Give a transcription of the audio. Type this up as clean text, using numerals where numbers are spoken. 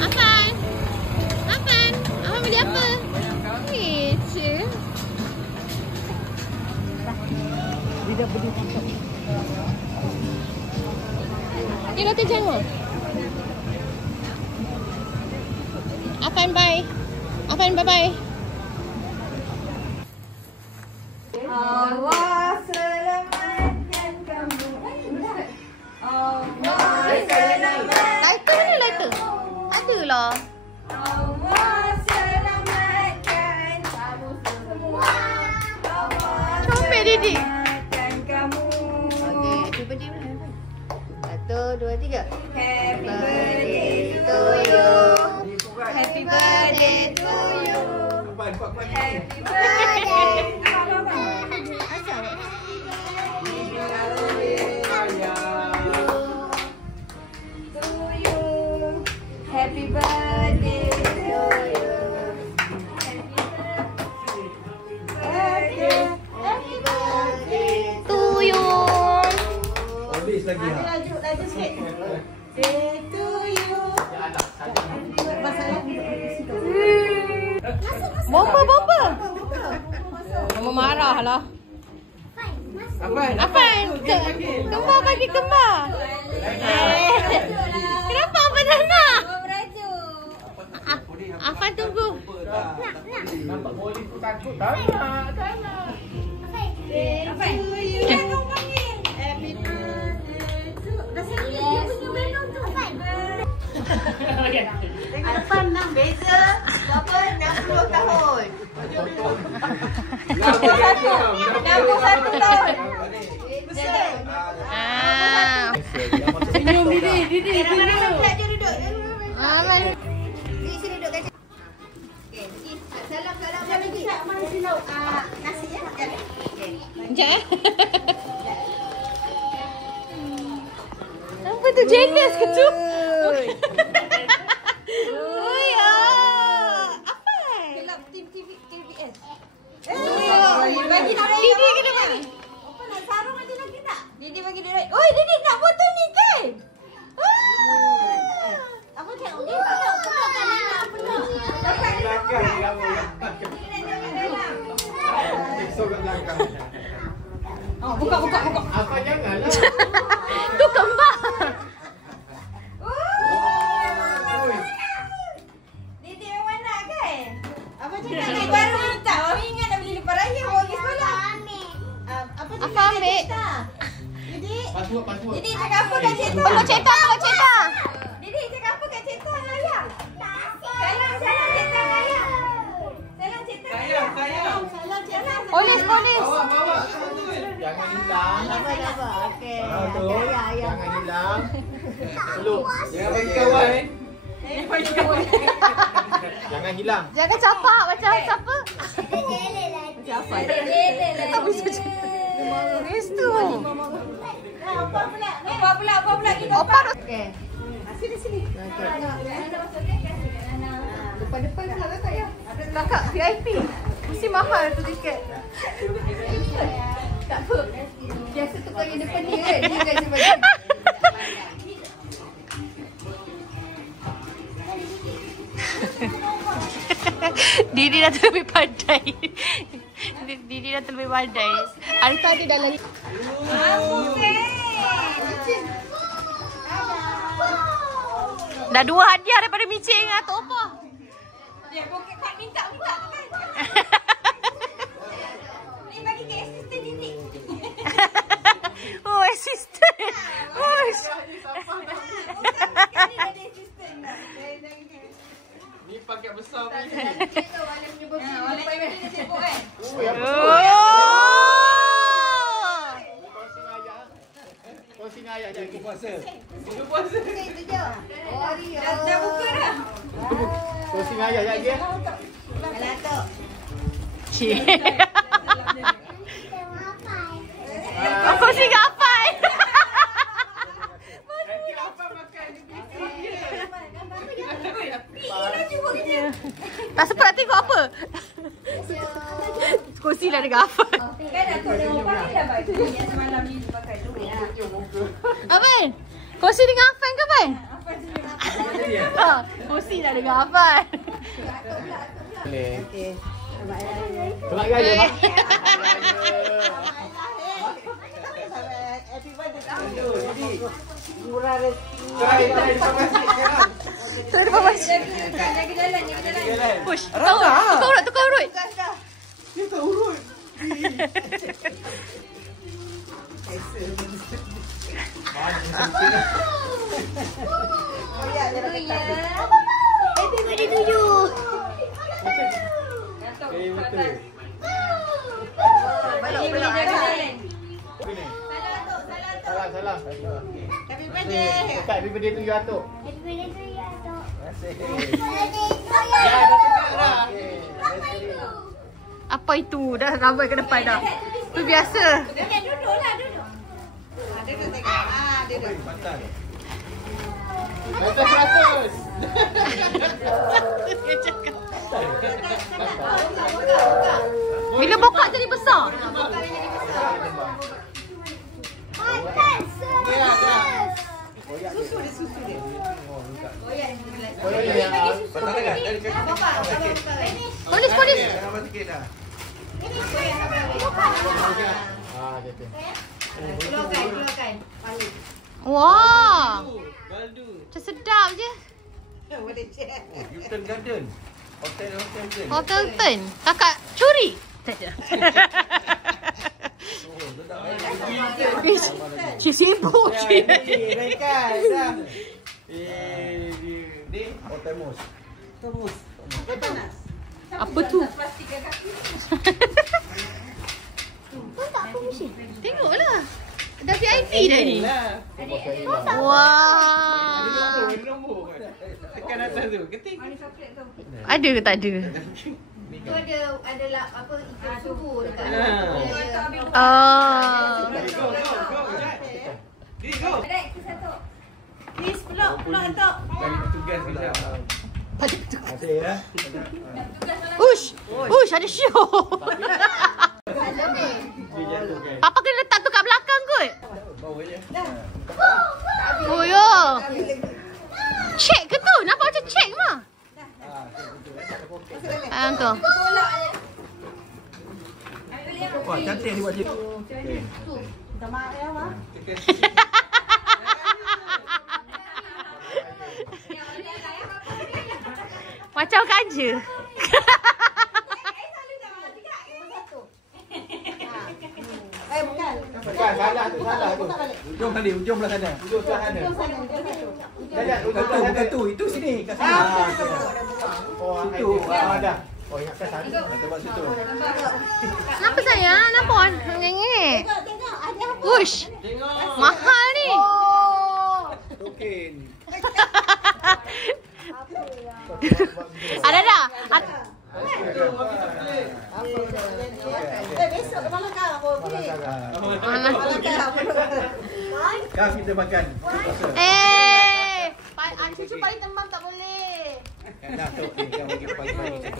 Afan. Afan. Afan beli apa? Kece. Dia dah beli TikTok. Ni roti jangan. Afan bye. Afan bye-bye. Allah selamatkan kamu. Allah selamatkan. Lighter ni lighter. Adalah. Allah selamatkan kamu semua. Allah Comel Didi. selamatkan kamu. Okey, happy birthday. 1, 2, 3. Happy birthday to you. Happy birthday to you. Happy birthday. Happy birthday to you. Happy birthday To you. Habis lagi ha. laju sikit. Birthday to you. Bomba. Mama marah lah. Afan, kembar bagi kembar. Kenapa Afan tak nak? Afan tunggu. Nampak polis tu takut. Tak nak. Apa? Dia kau panggil. Happy birthday to. Dah sini dia punya belon tu. Afan nak beza berapa? 60 tahun. 61 tahun. Besar. Senyum Didi, senyum. Dia duduk. Aman. Sini duduk kat sini. Okey, salam lagi. Mana sini nasi ya? Sekejap. Apa tu, jealous ke tu? Oh ya. Afan. Kelab tim KBS. Bagi Didi kena bagi. Apa nak sarung nanti nak tak? Didi bagi dia. Oi, Didi nak foto ni kan? Apa tengok ni? Buka. Apa janganlah. Tu kembar. Didi memang nak kan? Apa cakap ni baru minta? Mami ingat nak beli lepas raya bawa pergi sekolah. Apa cakap Afan ambil. Didi, Password. Didi cakap apa kat Cik Peluk cetak. Didi cakap apa kat Cik Tan ayah? Salam Cik Tan ayah. Salam Cik Tan ayah. Salam Cik Tan. Polis. Bawa. Jangan hilang. Okey. Betul. Jangan hilang. Peluk. Jangan bagi kawan. Jangan hilang. Jangan capak macam siapa? Macam Afan. Tak bisa cakap. Restu. Apa pula kita. Opa. Okey. Sini. Depan salah tak ya? Kakak VIP. Mesti mahal tu tiket. Tak apa. Biasa tukar yang depan ni kan. Dia gaji bagi. Didi dah terlebih pandai. Didi dah terlebih pandai. Hantar dia dalam. Dah 2 hadiah daripada Micik dengan Atok Opa. Dia bokek kat minta tu kan. Ni bagi ke assistant Didi. Oh, assistant. Oh. Ni paket besar ni. Kau sini ayah jadi puasa. Dah buka dah. Kau sini ayah jadi. Alah tu. Cik. Aku sih gapai. Tak sempat nak tengok apa. Kursi lah dengan apa. Kan aku dah pakai dah baju yang semalam ni pakai tu. Abang, kursi dengan Afan ke Abang? Apa tu? Kursi dah dengar hafal. Boleh. Selamat raya, Mak. Happy birthday to you. Murah rezeki. Terima kasih. Jaga jalan. Push. Tukar urut. Dia tak urut. Happy birthday to you. Betul. Jaga jalan. Salam. Happy birthday. Dekat happy birthday to you, Atuk. Happy birthday to you, Atok. Terima kasih. Ya, dah tegak dah. Apa itu? Dah ramai ke depan dah. Itu biasa. Duduklah. Duduk tengok. Duduk. Pantai. 100. Bila bokak jadi besar? Polis. Keluarkan. Wah. Baldu. Macam sedap je. Boleh check. Hilton Garden. Hotel Hilton. Hotel Hilton. Kakak curi. Tak ada. Cik sibuk cik. Rekan dah. Ni Hotel Mos. Apa tu? Plastik ke kaki. Tengoklah. Dah VIP dah ni. Wah. Wah. Ada nombor kan? Tekan atas tu. Ketik. Mana coklat tu? Ada ke tak ada? Tu ada apa ikan suhu dekat. Ah. Go. Diri go. Adik, kita satu. Please peluk Atok. Cari petugas sekejap. Terima kasih ya. Ush, ada show. Dia jatuh kan. Papa kena letak tu kat belakang kot. Bawa je. Oh ya. Cek ke tu? Nampak macam cek mah. Uncle. Wah, cantik dia buat je. Minta maaf ya, Mak. Macam kerja. Bukan. Bukan, salah tu. Ujung kali, ujung belah sana. Ujung belah sana. Bukan tu, itu sini. Kat sini. Oh, itu. Dah. Oh, ingatkan sana. Kita buat situ. Kenapa sayang? Nampak orang ngengek. Tengok, ada apa? Ush. Mahal ni. Token. Ada dah. Besok ke malam kau boleh. Kau kita makan. Cucu paling tembam tak boleh. Dah, token. Kau bagi pagi-pagi.